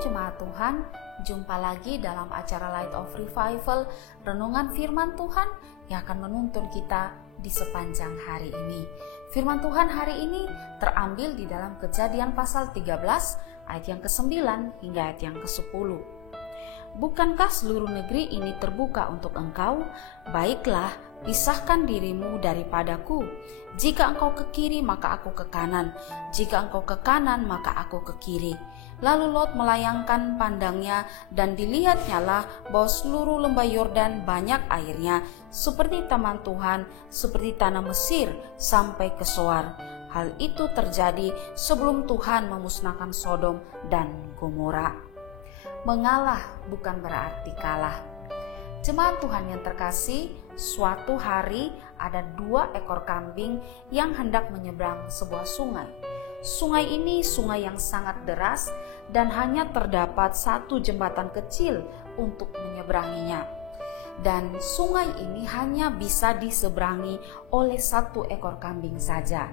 Shalom Jemaat Tuhan, jumpa lagi dalam acara Light of Revival, renungan firman Tuhan yang akan menuntun kita di sepanjang hari ini. Firman Tuhan hari ini terambil di dalam Kejadian pasal 13 ayat yang ke-9 hingga ayat yang ke-10. Bukankah seluruh negeri ini terbuka untuk engkau? Baiklah, pisahkan dirimu daripadaku. Jika engkau ke kiri, maka aku ke kanan. Jika engkau ke kanan, maka aku ke kiri. Lalu Lot melayangkan pandangnya, dan dilihatnyalah bahwa seluruh lembah Yordan banyak airnya, seperti taman Tuhan, seperti tanah Mesir, sampai ke Soar. Hal itu terjadi sebelum Tuhan memusnahkan Sodom dan Gomora. Mengalah bukan berarti kalah. Jemaat Tuhan yang terkasih, suatu hari ada 2 ekor kambing yang hendak menyeberang sebuah sungai. Sungai ini sungai yang sangat deras dan hanya terdapat 1 jembatan kecil untuk menyeberanginya. Dan sungai ini hanya bisa diseberangi oleh 1 ekor kambing saja.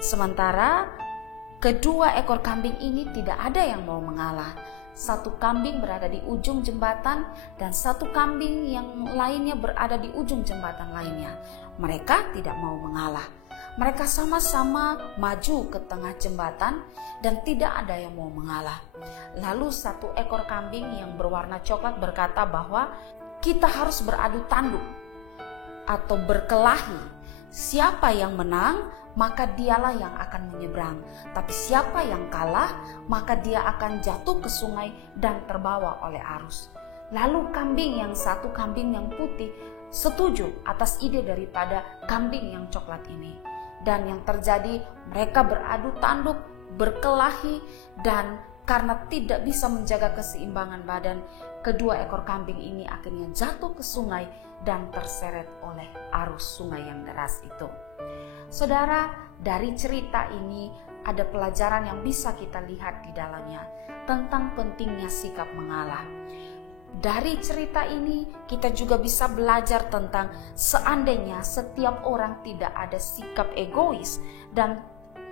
Sementara kedua ekor kambing ini tidak ada yang mau mengalah. 1 kambing berada di ujung jembatan dan 1 kambing yang lainnya berada di ujung jembatan lainnya. Mereka tidak mau mengalah. Mereka sama-sama maju ke tengah jembatan dan tidak ada yang mau mengalah. Lalu 1 ekor kambing yang berwarna coklat berkata bahwa kita harus beradu tanduk atau berkelahi. Siapa yang menang, maka dialah yang akan menyeberang. Tapi siapa yang kalah, maka dia akan jatuh ke sungai dan terbawa oleh arus. Lalu kambing yang 1 kambing yang putih setuju atas ide daripada kambing yang coklat ini. Dan yang terjadi, mereka beradu tanduk, berkelahi, dan karena tidak bisa menjaga keseimbangan badan, kedua ekor kambing ini akhirnya jatuh ke sungai dan terseret oleh arus sungai yang deras itu. Saudara, dari cerita ini ada pelajaran yang bisa kita lihat di dalamnya tentang pentingnya sikap mengalah. Dari cerita ini kita juga bisa belajar tentang seandainya setiap orang tidak ada sikap egois dan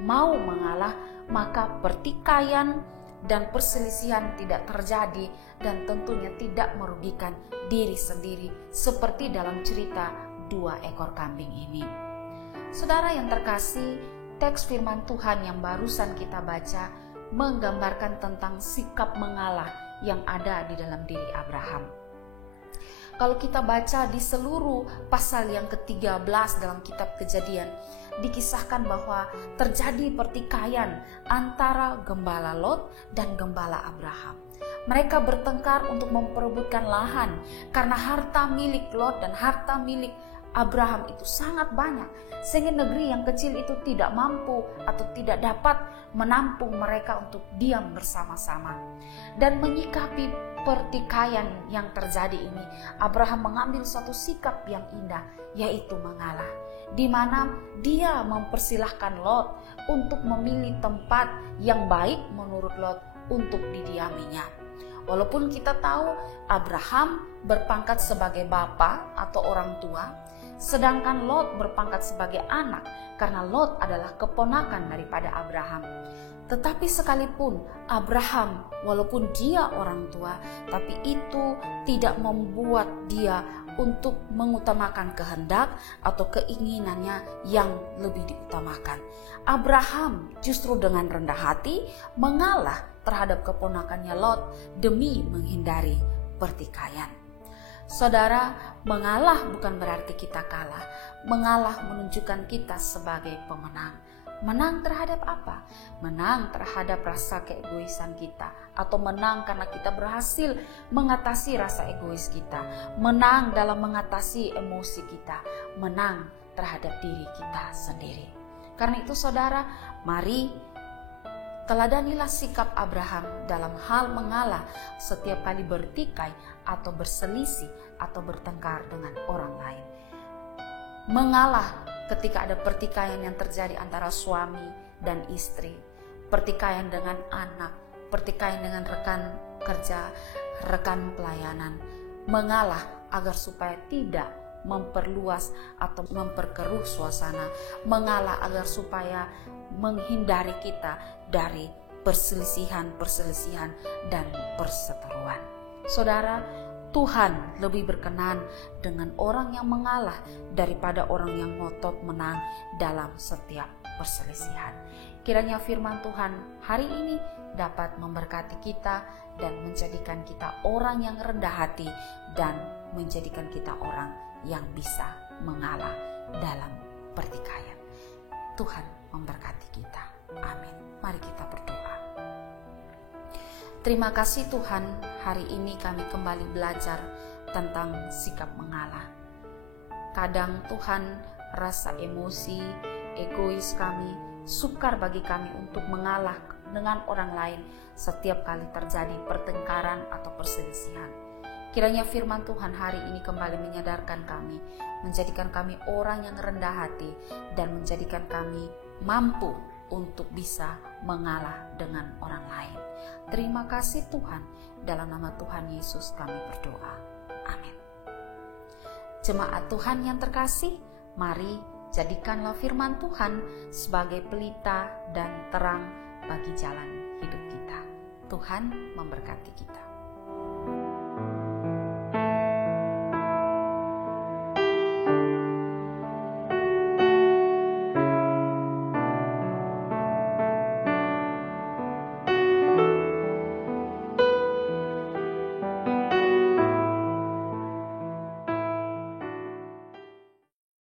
mau mengalah, maka pertikaian dan perselisihan tidak terjadi dan tentunya tidak merugikan diri sendiri seperti dalam cerita 2 ekor kambing ini. Saudara yang terkasih, teks firman Tuhan yang barusan kita baca menggambarkan tentang sikap mengalah yang ada di dalam diri Abraham. Kalau kita baca di seluruh pasal yang ke-13 dalam kitab Kejadian, dikisahkan bahwa terjadi pertikaian antara gembala Lot dan gembala Abraham. Mereka bertengkar untuk memperebutkan lahan karena harta milik Lot dan harta milik Abraham itu sangat banyak, sehingga negeri yang kecil itu tidak mampu atau tidak dapat menampung mereka untuk diam bersama-sama. Dan menyikapi pertikaian yang terjadi ini, Abraham mengambil suatu sikap yang indah, yaitu mengalah, di mana dia mempersilahkan Lot untuk memilih tempat yang baik menurut Lot untuk didiaminya. Walaupun kita tahu Abraham berpangkat sebagai bapa atau orang tua, sedangkan Lot berpangkat sebagai anak karena Lot adalah keponakan daripada Abraham. Tetapi sekalipun Abraham walaupun dia orang tua, tapi itu tidak membuat dia untuk mengutamakan kehendak atau keinginannya yang lebih diutamakan. Abraham justru dengan rendah hati mengalah terhadap keponakannya Lot demi menghindari pertikaian. Saudara, mengalah bukan berarti kita kalah. Mengalah menunjukkan kita sebagai pemenang. Menang terhadap apa? Menang terhadap rasa keegoisan kita, atau menang karena kita berhasil mengatasi rasa egois kita, menang dalam mengatasi emosi kita, menang terhadap diri kita sendiri. Karena itu saudara, mari teladanilah sikap Abraham dalam hal mengalah setiap kali bertikai atau berselisih atau bertengkar dengan orang lain. Mengalah ketika ada pertikaian yang terjadi antara suami dan istri, pertikaian dengan anak, pertikaian dengan rekan kerja, rekan pelayanan. Mengalah agar supaya tidak memperluas atau memperkeruh suasana. Mengalah agar supaya menghindari kita dari perselisihan dan perseteruan. Saudara, Tuhan lebih berkenan dengan orang yang mengalah daripada orang yang ngotot menang dalam setiap perselisihan. Kiranya firman Tuhan hari ini dapat memberkati kita dan menjadikan kita orang yang rendah hati dan menjadikan kita orang yang bisa mengalah dalam pertikaian. Tuhan memberkati kita. Amin. Mari kita berdoa. Terima kasih Tuhan, hari ini kami kembali belajar tentang sikap mengalah. Kadang Tuhan, rasa emosi, egois kami, sukar bagi kami untuk mengalah dengan orang lain setiap kali terjadi pertengkaran atau perselisihan. Kiranya firman Tuhan hari ini kembali menyadarkan kami, menjadikan kami orang yang rendah hati, dan menjadikan kami mampu untuk bisa mengalah dengan orang lain. Terima kasih Tuhan, dalam nama Tuhan Yesus kami berdoa. Amin. Jemaat Tuhan yang terkasih, mari jadikanlah firman Tuhan sebagai pelita dan terang bagi jalan hidup kita. Tuhan memberkati kita.